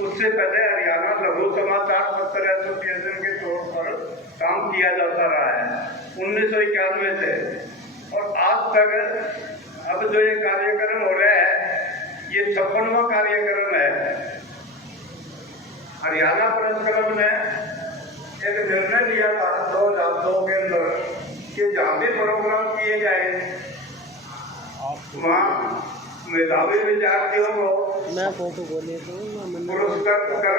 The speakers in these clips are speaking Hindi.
उससे पहले हरियाणा लघु समाचार पत्र एसोसिएशन के तौर पर काम किया जाता रहा है 1991 से, और आज तक अब जो ये कार्यक्रम हो रहा है ये 56वां कार्यक्रम है। हरियाणा प्रेस क्लब ने एक निर्णय लिया था 2002 के अंदर कि जहाँ भी प्रोग्राम किए जाए वहाँ मेधावी विद्यार्थियों को पुरस्कृत कर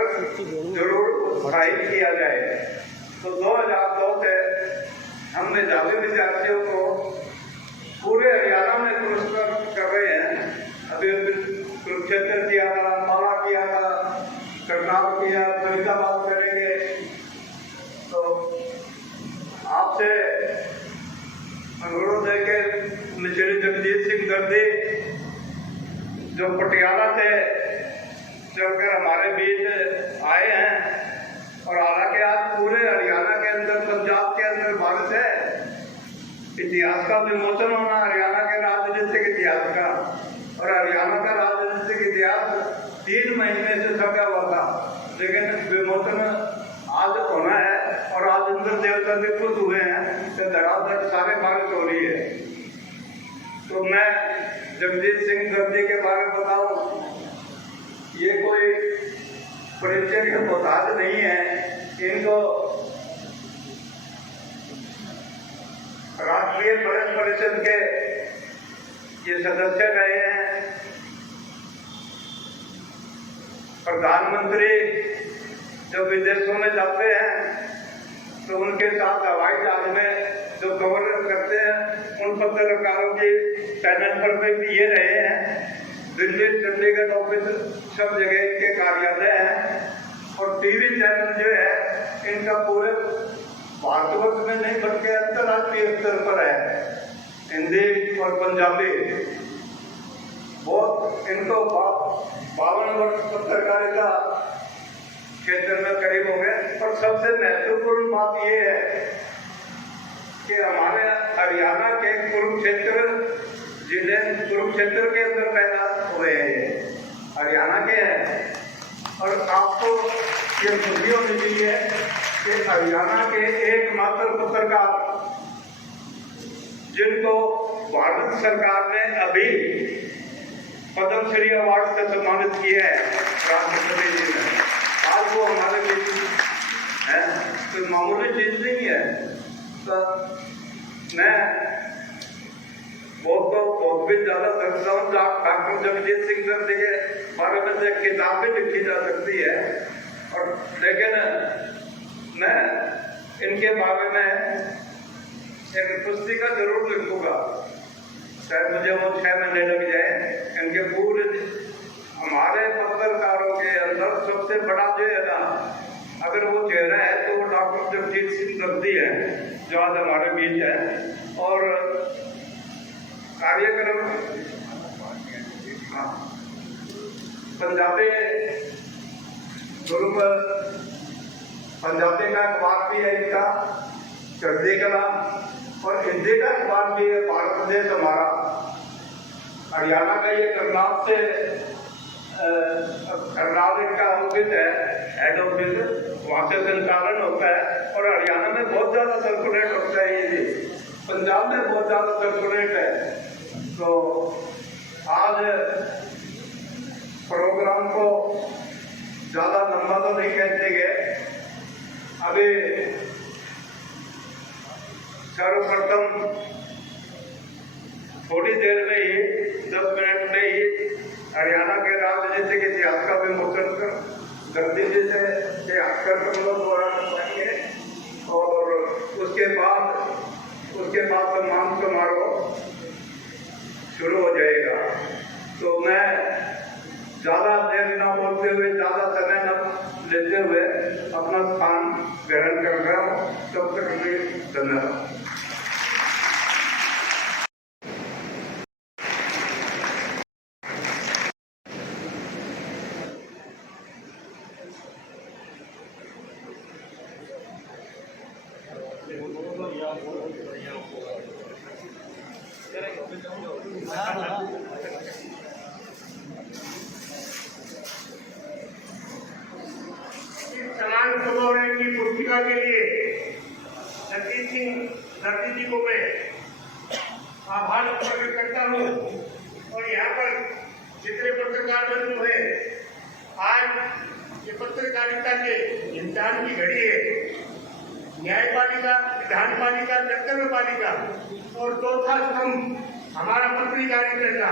जरूर उत्साहित किया जाए। तो 2002 से हम मेधावी विद्यार्थियों को पूरे हरियाणा में पुरस्कृत कर रहे हैं। अभी कुरुक्षेत्र किया था, अम्बाला किया था, करनाल किया, फरीदाबाद करेंगे। तो आपसे अनुरोध है कि श्री जगजीत सिंह दर्दी जो पटियाला से चलकर हमारे बीच आए हैं, और हालांकि आज पूरे हरियाणा के अंदर, पंजाब के अंदर बारिश है, इतिहास का विमोचन होना हरियाणा के राजनीतिक इतिहास का, और हरियाणा का राजनीतिक इतिहास 3 महीने से छपा हुआ था, लेकिन विमोचन आज होना है। और आज इंद्र देवता भी खुश हुए हैं कि धड़ाधड़ सारे बारिश हो रही है। तो मैं जगजीत सिंह दर्दी के बारे में बताऊं, ये कोई परिचय के मोहताज नहीं है। इनको राष्ट्रीय प्रेस परिषद के ये सदस्य रहे हैं। प्रधानमंत्री जब विदेशों में जाते हैं तो उनके साथ हवाई जहाज में जो कवर करते हैं उन पत्रकारों की पैनल पर भी ये रहे हैं। दिल्ली, चंडीगढ़ ऑफिस सब जगह इनके कार्यालय हैं, और टीवी चैनल जो है इनका पूरे भारतवर्ष में नहीं बल्कि अंतर्राष्ट्रीय स्तर पर है, हिंदी और पंजाबी। बहुत इनको 52 वर्ष पत्रकारिता क्षेत्र में करीब हो गए। और सबसे महत्वपूर्ण बात यह है कि हमारे हरियाणा के कुरुक्षेत्र जिले, कुरुक्षेत्र के अंदर पैदा हुए हैं, ये हरियाणा के हैं। और आपको ये खुशी होनी चाहिए कि हरियाणा के एकमात्र पत्रकार जिनको भारत सरकार ने अभी पद्मश्री अवार्ड से सम्मानित किया है राष्ट्रपति जी ने, आज वो हमारे बीच है, तो मामूली चीज नहीं है। तो मैं बहुत भी ज्यादा समझता हूँ। डॉक्टर जगजीत सिंह दर्दी के बारे में से किताब भी लिखी जा सकती है, और लेकिन मैं इनके बारे में एक पुस्तिका जरूर लिखूंगा, शायद मुझे वो 6 महीने लग जाए। इनके पूरे हमारे पत्रकारों के अंदर सबसे बड़ा जो है ना, अगर वो चेहरा है तो वो डॉक्टर जगजीत सिंह दर्दी है जो आज हमारे बीच है। और कार्यक्रम पंजाबी ग्रुप, पंजाबी का अखबार भी है इनका, चढ़ती कला, और हिंदी का अखबार भी है भारत देश हमारा। हरियाणा का ये करनाल से करनाल इनका ऑफिस है, हेड ऑफिस, वहाँ से संचालन होता है। और हरियाणा में बहुत ज़्यादा सर्कुलेट होता है ये, पंजाब में बहुत ज़्यादा सर्कुलेट है। तो आज प्रोग्राम को ज़्यादा लंबा तो नहीं कहते गए। अभी सर्वप्रथम थोड़ी देर में ही 10 मिनट में ही हरियाणा के राजनीतिक इतिहास का विमोचन कर दर्दी जी से आकर द्वारा करवाएंगे, और उसके बाद सम्मान समारोह शुरू हो जाएगा। तो मैं ज़्यादा देर न बोलते हुए, ज़्यादा समय न लेते हुए अपना स्थान ग्रहण कर रहा हूँ। तब तक के लिए धन्यवाद। अनुभव है की पुस्तिका के लिए जगदीश सिंह दर्जी जी को मैं आभार प्रकट करता हूँ। और यहाँ पर जितने पत्रकार बंधु हैं, आज ये पत्रकारिता के इम्तिहान की घड़ी है। न्यायपालिका, विधानपालिका, कर्तव्य पालिका और चौथा स्तंभ हमारा पत्रकारिता,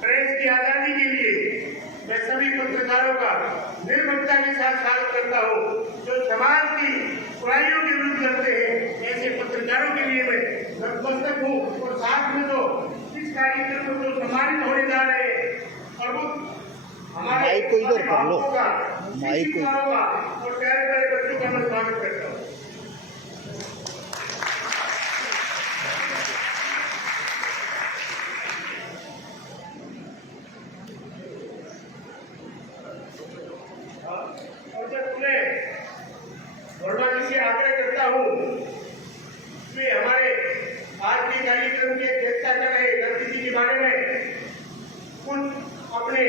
प्रेस की आजादी के लिए मैं सभी पत्रकारों का निर्भीकता के साथ स्वागत करता हूँ। जो समाज की बुराइयों के विरुद्ध लड़ते हैं, ऐसे पत्रकारों के लिए मैं नतमस्तक हूँ। और साथ में तो इस कार्यक्रम में जो सम्मानित होने जा रहे हैं प्रमुख हमारे माइक को इधर कर लो, माइक को और प्यारे प्यारे बच्चों का मैं स्वागत करता हूँ। और जब मैं वर्मा जी से आग्रह करता हूँ कि हमारे आज के कार्यक्रम की चर्चा कर रहे दर्जी जी के बारे में कुछ अपने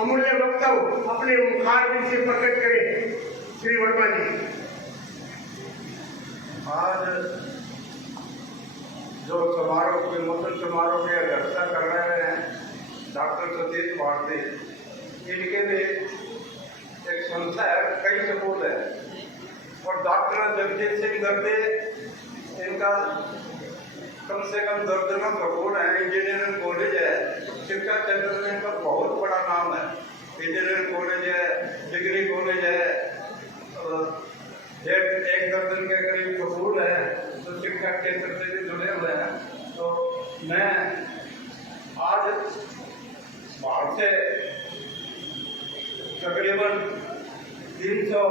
अमूल्य वक्तव्य अपने मुखारबिंद से प्रकट करें। श्री वर्मा जी। आज जो समारोह के मुसल समारोह की अध्यक्षता कर रहे हैं डॉक्टर सतीश भारती, इनके लिए एक संस्था है, कई स्कूल है और डॉक्टर जगदीश सिंह दर्जी इनका कम से कम दर्जनों स्कूल है, इंजीनियरिंग कॉलेज है, शिक्षा क्षेत्र में इनका बहुत बड़ा नाम है। इंजीनियरिंग कॉलेज है, डिग्री कॉलेज है, एक दर्जन के करीब स्कूल है तो शिक्षा क्षेत्र से भी जुड़े हुए हैं। तो मैं आज बाहर से तकरीबन 300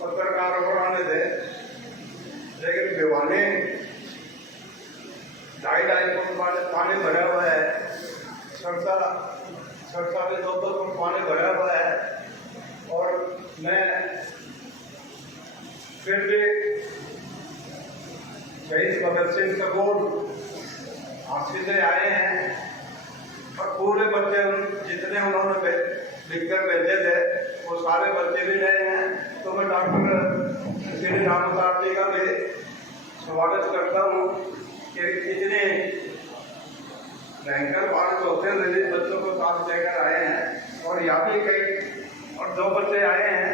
पत्रकार और आने थे, लेकिन भिवानी 2.5 फुट पानी भरा हुआ है, सरसा में 2 फुट पानी भरा हुआ है। और मैं फिर भी शहीद भगत सिंह स्कूल हासिल से आए हैं और पूरे बच्चे जितने उन्होंने लिखकर भेजे थे वो सारे बच्चे भी रहे हैं। तो मैं डॉक्टर श्री राम साहब जी का भी स्वागत करता हूँ कि इतने भयंकर बारिश होते हैं बच्चों को साथ लेकर आए हैं। और यहाँ भी कई और 2 बच्चे आए हैं,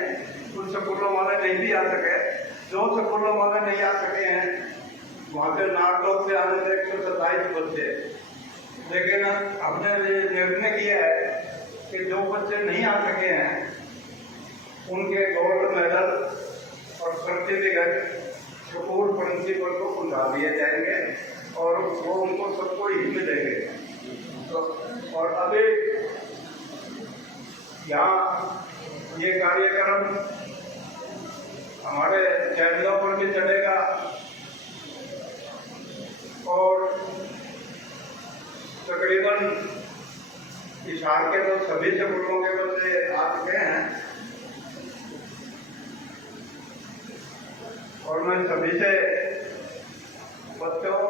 उन स्कूलों वाले नहीं भी आ सके, जो स्कूलों वाले नहीं आ सके हैं वहाँ पे नागलोक से आने थे 127 बच्चे। लेकिन हमने ये निर्णय किया है कि जो बच्चे नहीं आ सके हैं उनके गोल्ड मेडल और सर्टिफिकेट स्कूल प्रिंसिपल को पहुंचा दिए जाएंगे और वो उनको सबको ही मिलेंगे। तो और अभी यहाँ ये कार्यक्रम हमारे चैनलों पर भी चलेगा और तकरीबन हिसार के तो सभी स्कूलों के बच्चे आ चुके हैं और मैं सभी से बच्चों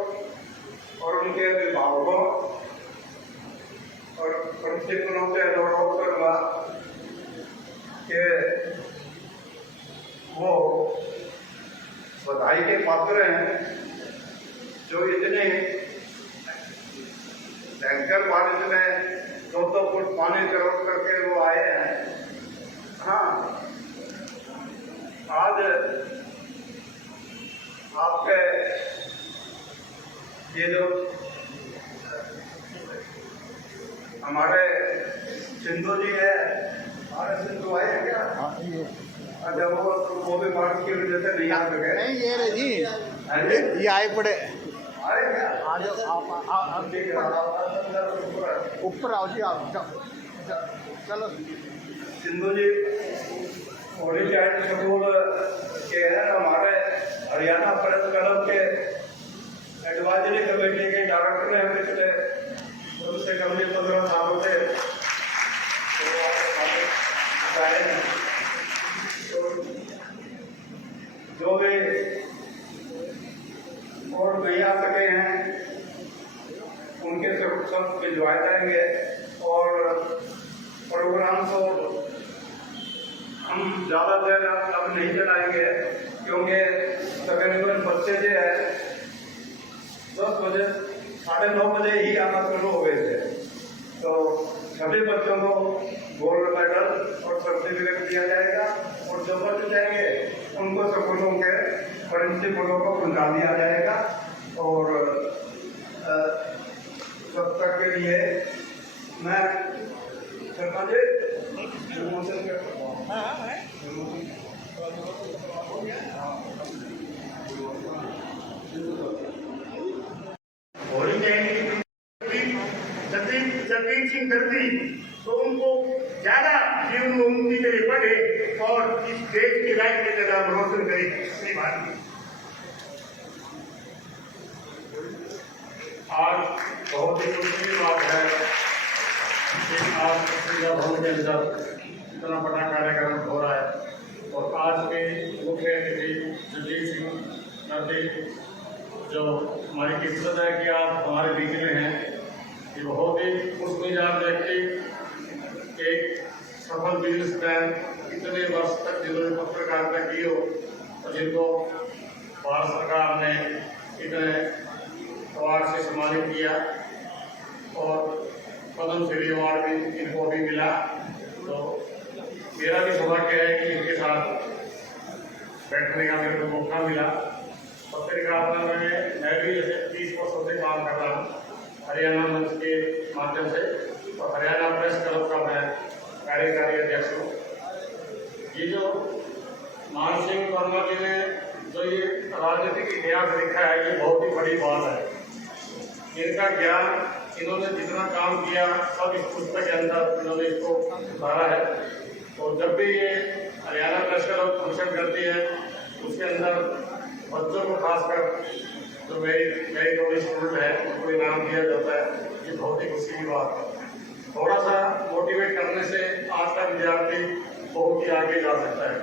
और उनके अभिभावकों और प्रिंसिपलों से अनुरोध करूँगा कि वो बधाई के पात्र हैं जो इतने भयंकर बारिश में 2 फुट पानी चढ़ करके वो आए हैं। हाँ, आज आपके ये जो हमारे सिंधु जी है, हमारे सिंधु आए हैं क्या? अच्छा, वो भी बारिश की वजह से नहीं आ सके। नहीं ये रहे जी, ये आए पड़े। आए क्या? आज ऊपर आओ जी, आप चलो। सिंधु जी होली चाइल्ड स्कूल के हैं, हमारे हरियाणा प्रेस क्लब के एडवाइजरी कमेटी के डायरेक्टर हैं पिछले कम से कम 15 सालों से। जो भी और नहीं आ सके हैं उनके सब भिजवाए जाएंगे और प्रोग्राम को हम ज़्यादा देर अब नहीं चलाएंगे, क्योंकि तकरीबन बच्चे जो है 10 बजे 9:30 बजे ही आना शुरू हो गए थे। तो सभी बच्चों को गोल्ड मेडल और सर्टिफिकेट दिया जाएगा, और जो बच जाएंगे उनको स्कूलों के प्रिंसिपलों को बुला दिया जाएगा। और तब तक के लिए मैं सरपंच होली जयंती जगदीप सिंह दर्दी, तो उनको ज्यादा जीवन में उन्नति के लिए बढ़े और इस देश की राष्ट्रीय का नाम रोशन करे। अपनी बात आज बहुत ही खुशी की बात है कि आज क्रीड़ा भवन के अंदर इतना बड़ा कार्यक्रम हो रहा है, और आज के मुख्य अतिथि जगदीप सिंह दर्दी, जो हमारी किस्मत है कि आप हमारे बीच में हैं। ये बहुत ही खुशमिजाज व्यक्ति, एक सफल बिजनेसमैन, इतने वर्ष तक जिन्होंने पत्रकारिता की हो और जिनको भारत सरकार ने इतने अवार्ड से सम्मानित किया, और पद्म श्री अवार्ड भी इनको भी मिला। तो मेरा भी सौभाग्य है कि इनके साथ बैठने का मेरे को मौका मिला। पत्रकारिता में मैं भी जैसे 30 वर्षों से काम कर रहा हूँ हरियाणा मंच के माध्यम से, और हरियाणा प्रेस क्लब का मैं कार्यकारी अध्यक्ष हूँ। ये जो मान सिंह वर्मा जी ने जो ये राजनीतिक इतिहास लिखा है, ये बहुत ही बड़ी बात है। इनका ज्ञान, इन्होंने जितना काम किया सब इस पुस्तक के अंदर इन्होंने इसको उतारा है। और जब भी ये हरियाणा प्रेस क्लब फंक्शन करती है, उसके अंदर बच्चों को खासकर जो मेरी थोड़ी स्टूडेंट है उनको इनाम दिया जाता है। ये बहुत ही खुशी की बात है। थोड़ा सा मोटिवेट करने से आज का विद्यार्थी बहुत ही आगे जा सकता है।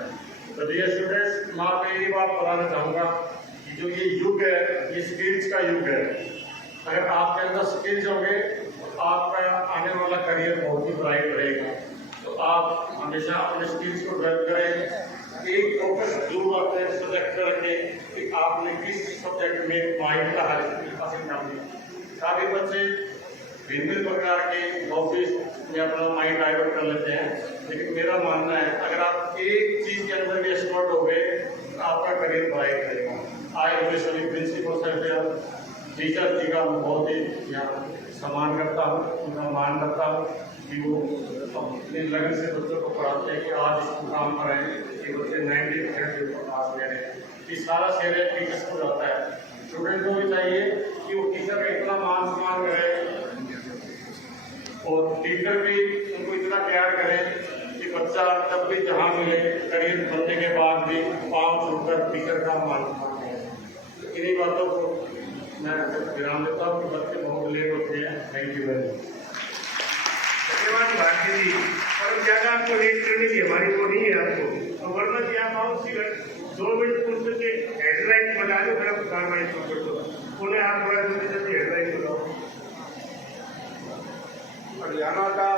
तो डियर स्टूडेंट्स, मैं आपको यही बात बताना चाहूँगा कि जो ये युग है, ये स्किल्स का युग है। अगर आपके अंदर स्किल्स होंगे तो आपका आने वाला करियर बहुत ही ब्राइट रहेगा। तो आप हमेशा अपने स्किल्स को डेवलप करें। एक फोकस जरूर अपने सब्जेक्ट पर रखें कि आपने किस सब्जेक्ट में माइंड का हासिल कर लिया। काफ़ी बच्चे भिन्न प्रकार के हॉबीज में अपना माइंड डाइवर्ट कर लेते हैं, लेकिन मेरा मानना है अगर आप एक चीज़ के अंदर भी एक्सपर्ट हो गए तो आपका करियर ब्राइट रहेगा। आई हमें सभी प्रिंसिपल सर टीचर जी का मैं बहुत ही यहाँ सम्मान करता हूँ, उनका मान करता हूँ कि वो अपने लगन से बच्चों को पढ़ाते हैं कि आज इस मुकाम पर आए कि बच्चे 90% पास ले रहे हैं। ये सारा श्रेय टीचर्स को जाता है। स्टूडेंट को भी चाहिए कि वो टीचर का इतना मान सम्मान करें, और टीचर भी उनको इतना प्यार करें कि बच्चा जब भी जहाँ मिले करियर बनने के बाद भी पाँव छूकर टीचर का मान सम्मान करें। इन्हीं बातों को मैं विराम देता हूँ कि बच्चे बहुत लेट होते हैं। Thank you very much. धन्यवाद भारती जी। और ज्यादा आपको लेट करने की हमारी वो नहीं है आपको, तो वर्मा जी आप आओ, 2 मिनट पुस्तक के हेडलाइन बना दो, फिर आप कार्रवाई शुरू कर दो। उन्हें आप थोड़ा जल्दी जल्दी हेडलाइन बनाओ। हरियाणा का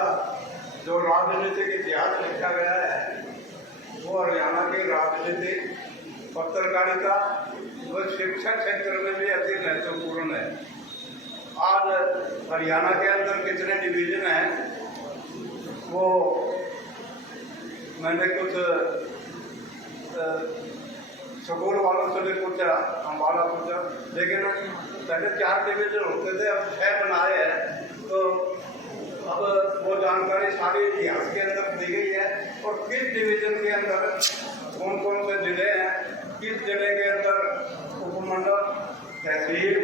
जो राजनीतिक इतिहास लिखा गया है, वो हरियाणा की राजनीतिक, पत्रकारिता व शिक्षा क्षेत्र में भी अति महत्वपूर्ण है। आज हरियाणा के अंदर कितने डिवीजन हैं, वो मैंने कुछ स्कूल वालों से भी पूछा, हमारा पूछा, लेकिन पहले 4 डिवीजन होते थे, अब 6 बनाए हैं। तो अब वो जानकारी सारी इतिहास के अंदर दी गई है, और किस डिवीजन के अंदर कौन कौन से जिले हैं, किस जिले के अंदर उपमंडल, तहसील,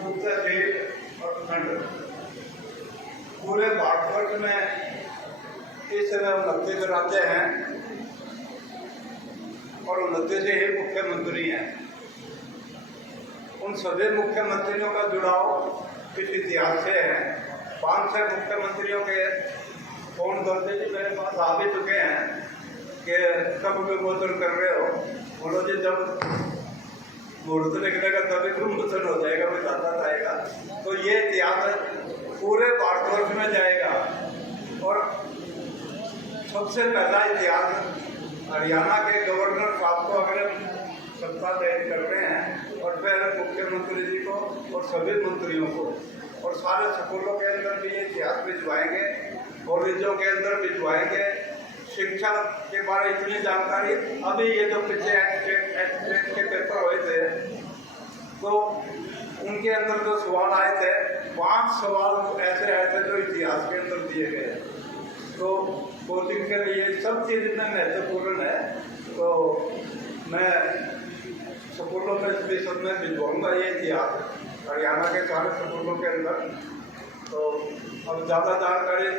उप तहसील और खंड। पूरे भारतवर्ष में इस 29 राज्य हैं और 29 ही मुख्यमंत्री हैं। उन सभी मुख्यमंत्रियों का जुड़ाव इस इतिहास से है। 5-6 मुख्यमंत्रियों के फोन करते जी मेरे पास आ भी चुके हैं कि कब विमोचन कर रहे हो। बोलो जी, जब मुहूर्त निकलेगा तभी विमोचन हो जाएगा, बताता रहेगा। तो ये इतिहास पूरे भारतवर्ष में जाएगा, और सबसे पहला इतिहास हरियाणा के गवर्नर साहब को अगर सत्ता देन करते हैं और फिर मुख्यमंत्री जी को और सभी मंत्रियों को और सारे स्कूलों के अंदर भी ये इतिहास भिजवाएंगे, कॉलेजों के अंदर भिजवाएंगे। शिक्षा के बारे में इतनी जानकारी, अभी ये जो पिछले एक्ट के पेपर हुए थे तो उनके अंदर जो सवाल आए थे 5 सवाल ऐसे आए थे जो इतिहास के अंदर दिए गए। तो कोचिंग के लिए सब चीज़ इतना महत्वपूर्ण है। तो मैं स्कूलों में स्पेशल में भिजवाऊँगा ये इतिहास हरियाणा के सारे स्कूलों के अंदर। तो अब ज़्यादा जानकारी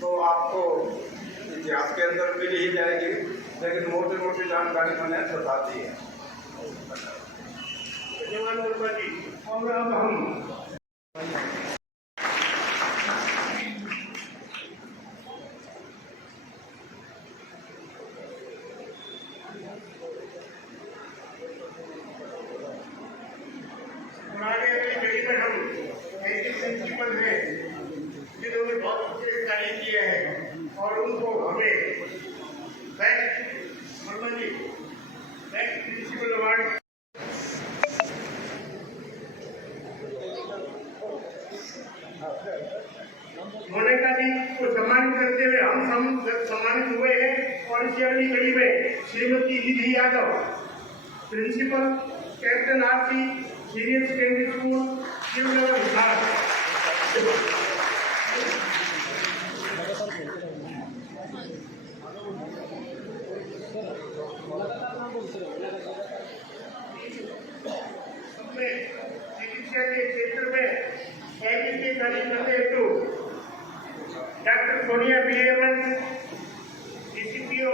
तो आपको इतिहास के अंदर मिल ही जाएगी, लेकिन मोटी मोटी जानकारी मैंने बता दी है। धन्यवाद वर्मा जी। और अब हम प्रिंसिपल हैं जिन्होंने बहुत अच्छे कार्य किए हैं और उनको हमें वर्मा जी बेस्ट प्रिंसिपल अवार्ड मोनिका जी को सम्मानित करते हुए हम सम्मानित हुए हैं। और इसी अगली कड़ी में Shrimati Nidhi Yadav, principal, captain RC, senior secondary school, Shivnagar विभाग। चिकित्सा के क्षेत्र में साहित्य कार्य करते हेतु doctor Sonia BAMN, DCPO,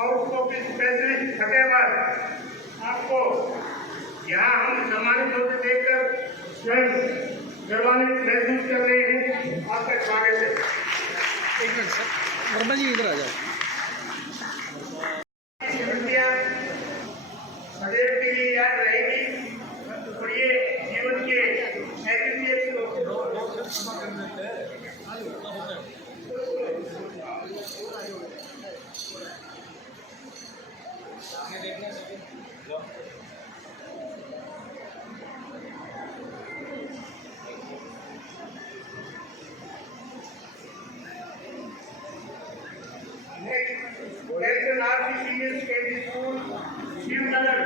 out office specialist Fatehabad, आपको यहाँ हम सम्मानित होते देखकर स्वयं गौरवान्वित महसूस कर रहे हैं। आपका स्वागत है। एक मिनट सर, वर्मा जी इधर आ जाओ। सदैव के लिए याद रहेगी और ये जीवन के captain RC senior secondary school Shivnagar.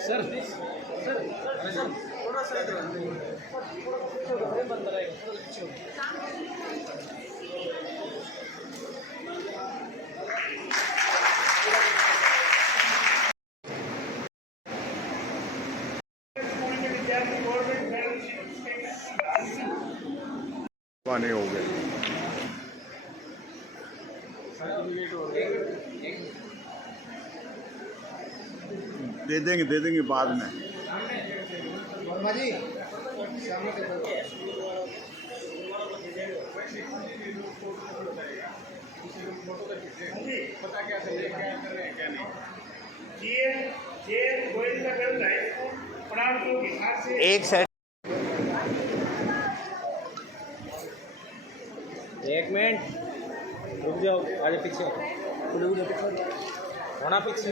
Sir थोड़ा सा इधर बंद रहेगा। पानी हो गए। दे देंगे बाद में। वर्मा जी सामने देखो। पता क्या चले क्या कर रहे हैं क्या नहीं। एक सेट, एक मिनट रुक जाओ, आगे पीछे होना पीछे।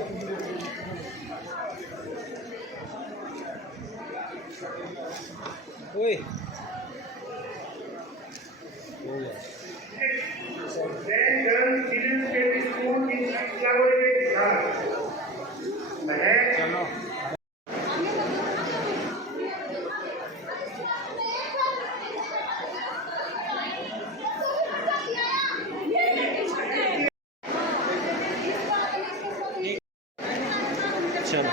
ओए चलो चलो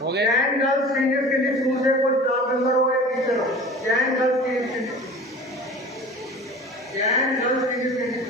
हो गया। Jain girls senior secondary school से कोई स्टाफ मेंबर हो या टीचर हो, Jain girls senior Jain girls senior secondary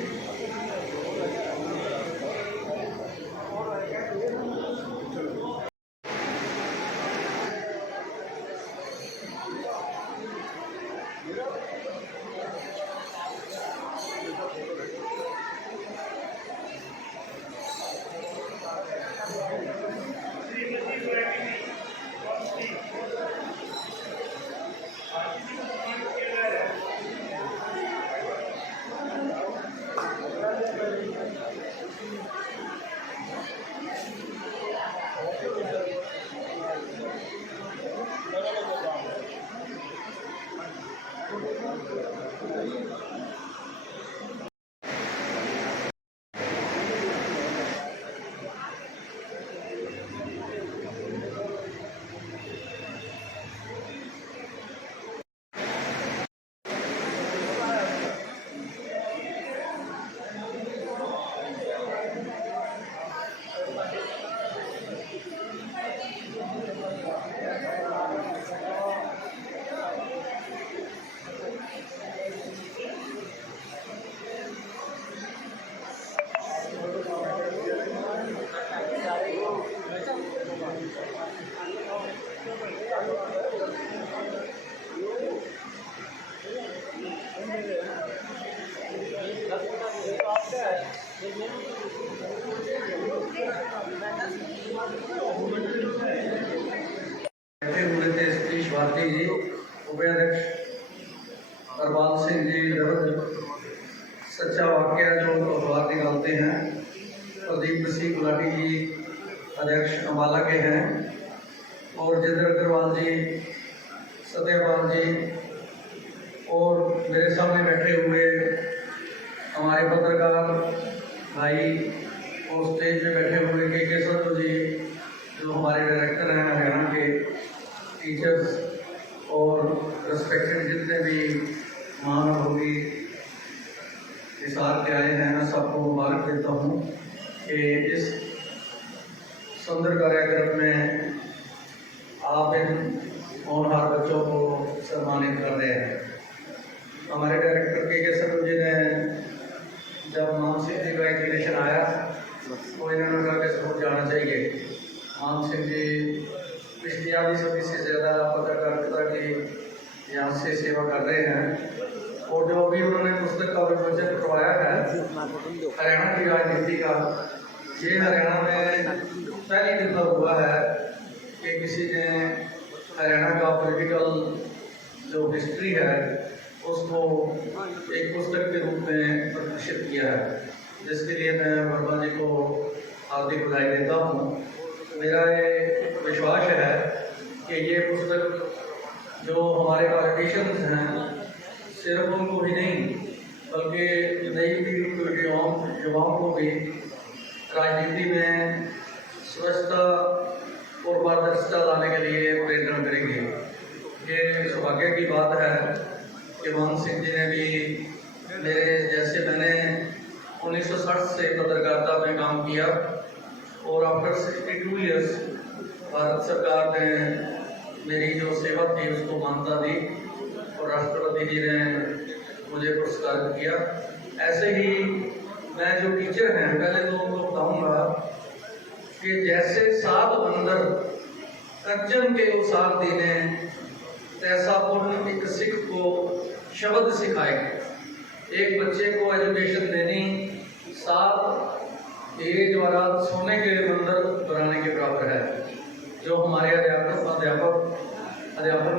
बैठे हुए थे सतीश भारती जी, उपाध्यक्ष हरपाल सिंह जी दरद, सच्चा वाक्य जो अखबार निकालते हैं, प्रदीप सिंह गुलाटी जी अध्यक्ष अम्बाला के हैं, और जितेंद्र अग्रवाल जी, सत्यपाल जी, और मेरे सामने बैठे हुए हमारे पत्रकार भाई, और स्टेज में बैठे हुए के संधू जी जो हमारे डायरेक्टर हैं हरियाणा के, टीचर्स और रिस्पेक्टेड जितने भी महानुभवी हिसार के आए हैं, मैं सबको मुबारक देता हूँ कि इस सुंदर कार्यक्रम में आप इन होनहार बच्चों को सम्मानित कर रहे हैं। हमारे डायरेक्टर के संधू जी ने जब मान सिंह जी का एजुकेशन आया तो इन्होंने कहा कि सबको जाना चाहिए। मान सिंह जी पिछली आधी सदी से ज़्यादा पत्रकारिता की यहाँ से सेवा कर रहे हैं, और जो अभी उन्होंने पुस्तक का विमोचन करवाया है हरियाणा की राजनीति का, ये हरियाणा में पहली दफा हुआ है कि किसी ने हरियाणा का पॉलिटिकल जो हिस्ट्री है उसको एक पुस्तक के रूप में प्रकाशित किया है, जिसके लिए मैं वर्मा जी को हार्दिक बधाई देता हूँ। मेरा ये विश्वास है कि ये पुस्तक जो हमारे पॉलिटिशियंस हैं, सिर्फ उनको ही नहीं बल्कि नई पीढ़ी को, युवाओं को भी राजनीति में स्वच्छता और पारदर्शिता लाने के लिए प्रेरणा करेंगे। ये सौभाग्य की बात है कि मान सिंह जी ने भी मेरे जैसे, मैंने 1960 से पत्रकारिता में काम किया और आफ्टर 62 ईयर्स भारत सरकार ने मेरी जो सेवा थी उसको मान्यता दी और राष्ट्रपति जी ने मुझे पुरस्कार किया। ऐसे ही मैं जो टीचर हैं, पहले तो उनको बताऊंगा कि जैसे सात बंदर कंचन के उसार देने तैसा पूर्ण एक सिख को शब्द सिखाए। एक बच्चे को एजुकेशन देनी सात एज वाला सोने के बंदर बनाने के बराबर है। जो हमारे अध्यापन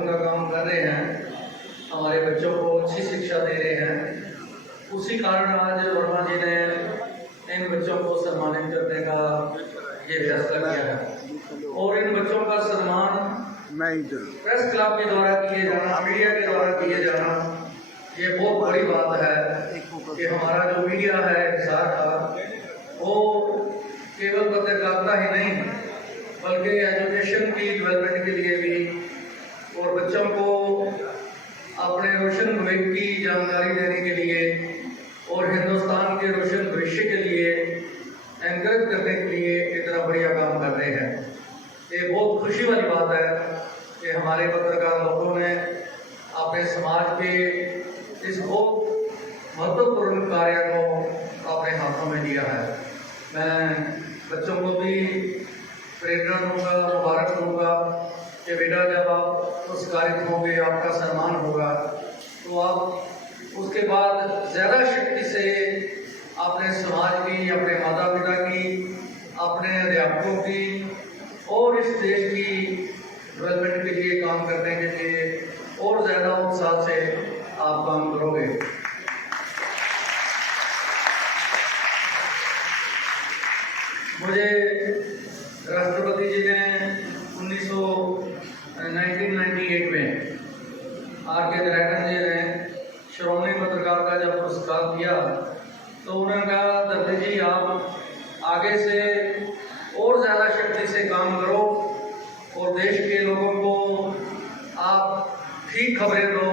का काम कर रहे हैं, हमारे बच्चों को अच्छी शिक्षा दे रहे हैं, उसी कारण आज वर्मा जी ने इन बच्चों को सम्मानित करने का ये फैसला किया है। और इन बच्चों का सम्मान प्रेस क्लब के द्वारा किए जाना, मीडिया के द्वारा किए जाना, ये बहुत बड़ी बात है कि हमारा जो मीडिया है हिसार का, वो केवल पत्रकारिता ही नहीं बल्कि एजुकेशन की डेवलपमेंट के लिए भी और बच्चों को अपने रोशन भविष्य की जानकारी देने के लिए और हिंदुस्तान के रोशन भविष्य के लिए एनकरेज करने के लिए इतना बढ़िया काम कर रहे हैं। ये बहुत खुशी वाली हमारे पत्रकार लोगों ने अपने समाज के इस बहुत महत्वपूर्ण कार्य को अपने हाथों में लिया है। मैं बच्चों को भी प्रेरणा दूंगा, मुबारक दूंगा कि बेटा जब आप पुरस्कारित होंगे, आपका सम्मान होगा, तो आप उसके बाद ज़्यादा शक्ति से अपने समाज की, अपने माता पिता की, अपने अध्यापकों की और इस देश की डेवलपमेंट के लिए काम करने के लिए और ज़्यादा उत्साह से आप काम करोगे। मुझे राष्ट्रपति जी ने 1998 में आर.के. ड्रैगन जी ने श्रोमणी पत्रकार का जब पुरस्कार दिया तो उन्होंने कहा, दत्ते जी आप आगे से और ज़्यादा शक्ति से काम करो और देश के लोगों को आप ठीक खबरें दो,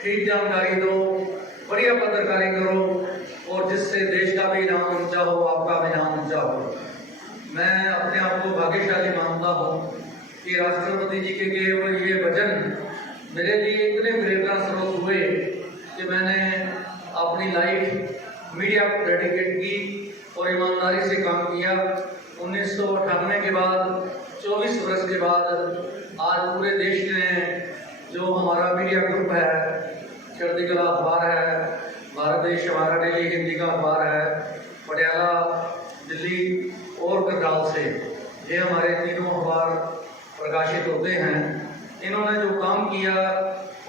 ठीक जानकारी दो, बढ़िया पत्रकारी करो और जिससे देश का भी नाम ऊंचा हो, आपका भी नाम ऊंचा हो। मैं अपने आप को भाग्यशाली मानता हूँ कि राष्ट्रपति जी के दिए हुए ये वचन मेरे लिए इतने प्रेरणा स्रोत हुए कि मैंने अपनी लाइफ मीडिया को डेडिकेट की और ईमानदारी से काम किया। 1998 के बाद 24 वर्ष के बाद आज पूरे देश में जो हमारा मीडिया ग्रुप है, चढ़ती कला अखबार है, भारत देश हमारा डेली हिंदी का अखबार है, पटियाला, दिल्ली और करनाल से ये हमारे तीनों अखबार प्रकाशित होते हैं। इन्होंने जो काम किया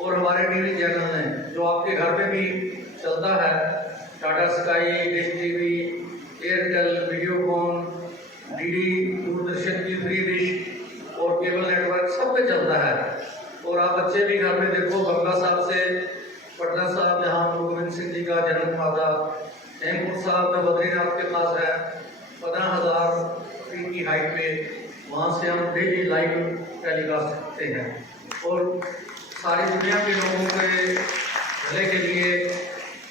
और हमारे टीवी चैनल ने जो आपके घर में भी चलता है, Tata sky, dish TV, Airtel, Videocon, DD, Doordarshan की फ्री डिश और केबल नेटवर्क सब पे चलता है। और आप बच्चे भी घर में देखो, गंगा साहब से पटना साहब जहाँ गुरु गोविंद सिंह जी का जन्म हुआ था, हेमकुंड साहब में बद्रीनाथ के पास है, 15,000 फीट की हाइट पे, वहाँ से हम डेली लाइव टेलीकास्ट करते हैं। और सारी दुनिया के लोगों के भले के लिए,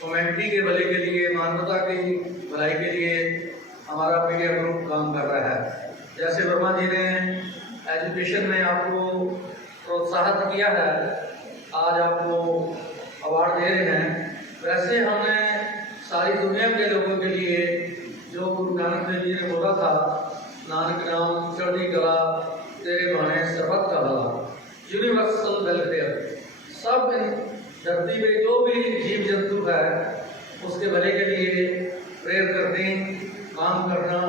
कम्युनिटी के भले के लिए, मानवता की भलाई के लिए हमारा मीडिया ग्रुप काम कर रहा है। जैसे वर्मा जी ने एजुकेशन में आपको प्रोत्साहित किया है, आज आपको अवार्ड दे रहे हैं, वैसे हमने सारी दुनिया के लोगों के लिए जो गुरु नानक देव जी ने बोला था, नानक नाम चढ़ती कला तेरे बहाने सरबत का भला, यूनिवर्सल वेलफेयर, सब धरती पे जो भी जीव जंतु है उसके भले के लिए प्रेयर करने, काम करना,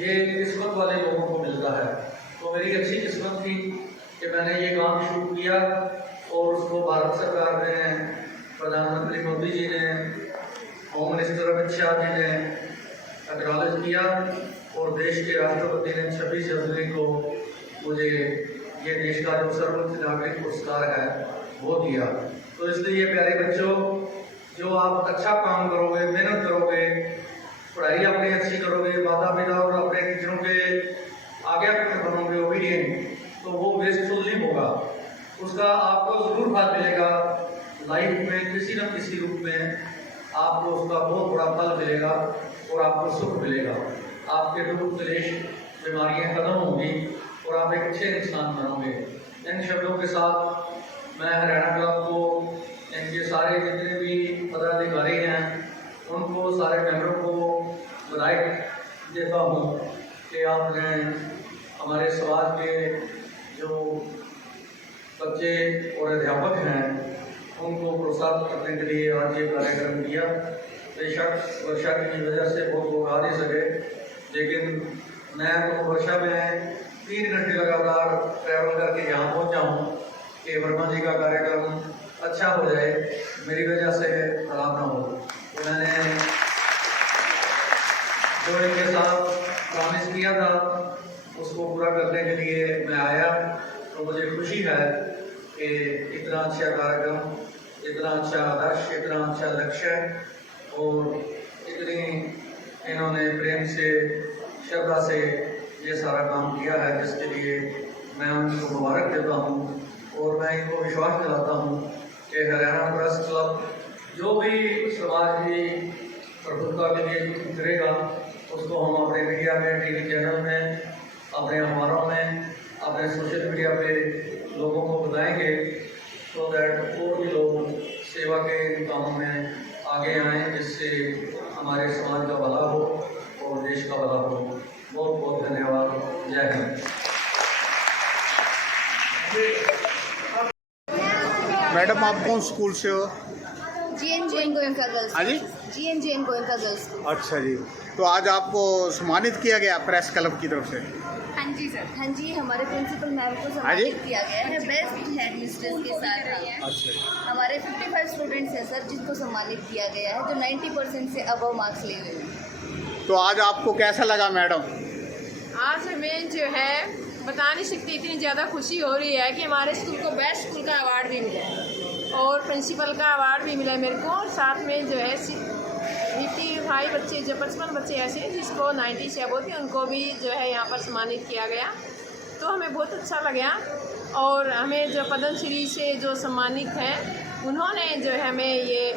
ये किस्मत वाले लोगों को मिलता है। तो मेरी अच्छी किस्मत थी कि मैंने ये काम शुरू किया और उसको भारत सरकार ने, प्रधानमंत्री मोदी जी ने, होम मिनिस्टर अमित शाह जी ने एक्नॉलेज किया और देश के राष्ट्रपति ने 26 जनवरी को मुझे ये देश का जो सर्वोच्च नागरिक पुरस्कार है वो दिया। तो इसलिए प्यारे बच्चों, जो आप अच्छा काम करोगे, मेहनत करोगे, पढ़ाई अपनी अच्छी करोगे, माता पिता और अपने टीचरों के आगे बनोगे ओबीडिएंट, तो वो वेस्टफुल नहीं होगा, उसका आपको जरूर फल मिलेगा लाइफ में, किसी न किसी रूप में आपको उसका बहुत बड़ा फल मिलेगा और आपको सुख मिलेगा। आपके दुख क्लेश बीमारियां खत्म होंगी और आप एक अच्छे इंसान बनोगे। इन शब्दों के साथ मैं हरियाणा क्लब को, इनके सारे जितने भी पदाधिकारी हैं, उनको, सारे मेंबरों को बधाई देता हूँ कि आपने हमारे समाज के जो बच्चे और अध्यापक हैं उनको प्रोत्साहित करने के लिए आज ये कार्यक्रम किया। बेशक वर्षा की वजह से बहुत लोग आ नहीं सके, लेकिन मैं तो वर्षा में 3 घंटे लगातार ट्रैवल करके यहाँ पहुँचा हूँ कि वर्मा जी का कार्यक्रम अच्छा हो जाए, मेरी वजह से खराब ना हो। तो मैंने जो इनके साथ प्रॉमिस किया था उसको पूरा करने के लिए मैं आया। तो मुझे खुशी है कि इतना अच्छा कार्यक्रम, इतना अच्छा आदर्श, इतना अच्छा लक्ष्य और इतनी इन्होंने प्रेम से, श्रद्धा से ये सारा काम किया है, जिसके लिए मैं उनको मुबारक देता हूँ। और मैं इनको विश्वास दिलाता हूँ कि हरियाणा प्रेस क्लब जो भी समाज की प्रभुत्ता के लिए करेगा उसको हम अपने मीडिया में, टीवी चैनल में, अपने अखबारों में, अपने सोशल मीडिया पे लोगों को बताएंगे तो दैट और भी लोग सेवा के इन कामों में आगे आएँ, जिससे हमारे समाज का भला हो और देश का भला हो। बहुत बहुत धन्यवाद। जय हिंद। मैडम आप कौन स्कूल से हो? GN Goenka girls. हाँ जी? GN Goenka girls. अच्छा जी, तो आज आपको सम्मानित किया गया प्रेस क्लब की तरफ से? हाँ जी सर। हाँ जी, हमारे प्रिंसिपल मैम को हाँ जी? सम्मानित किया गया है बेस्ट हेड मिस्ट्रेस के साथ। अच्छा जी। हमारे 55 स्टूडेंट्स हैं सर, जिनको सम्मानित किया गया है, जो 90% से अबव मार्क्स ले हुए हैं। तो आज आपको कैसा लगा मैडम? आज हमें जो है बता नहीं सकती, इतनी ज़्यादा खुशी हो रही है कि हमारे स्कूल को बेस्ट स्कूल का अवार्ड भी मिला है और प्रिंसिपल का अवार्ड भी मिला है मेरे को। और साथ में जो है 55 बच्चे, जो 55 बच्चे ऐसे हैं जिसको 90 से अबव थे, उनको भी जो है यहाँ पर सम्मानित किया गया। तो हमें बहुत अच्छा लगा। और हमें जो पद्मश्री से जो सम्मानित हैं, उन्होंने जो है हमें ये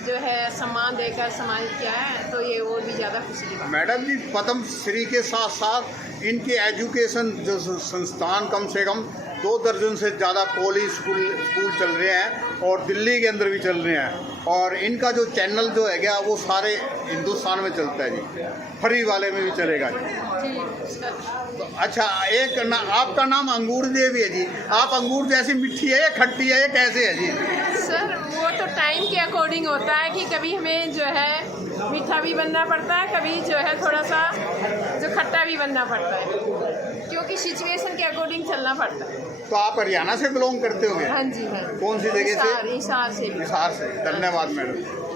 जो है सम्मान देकर सम्मानित किया है, तो ये और भी ज़्यादा खुशी की बात। मैडम जी, पद्म श्री के साथ साथ इनके एजुकेशन जो संस्थान कम से कम 2 दर्जन से ज़्यादा कॉलेज स्कूल चल रहे हैं और दिल्ली के अंदर भी चल रहे हैं। और इनका जो चैनल जो है क्या, वो सारे हिंदुस्तान में चलता है जी, फ्री वाले में भी चलेगा जी। अच्छा, एक आपका नाम अंगूर देवी है जी। आप अंगूर जैसी मीठी है या खट्टी है, ये कैसे है जी? सर वो तो टाइम के अकॉर्डिंग होता है कि कभी हमें जो है मीठा भी बनना पड़ता है, कभी जो है थोड़ा सा जो खट्टा भी बनना पड़ता है, क्योंकि सिचुएशन के अकॉर्डिंग चलना पड़ता है। तो आप हरियाणा से बिलोंग करते होंगे? हाँ जी, हाँ। कौन सी जगह से? हिसार से। हिसार से। धन्यवाद मैडम।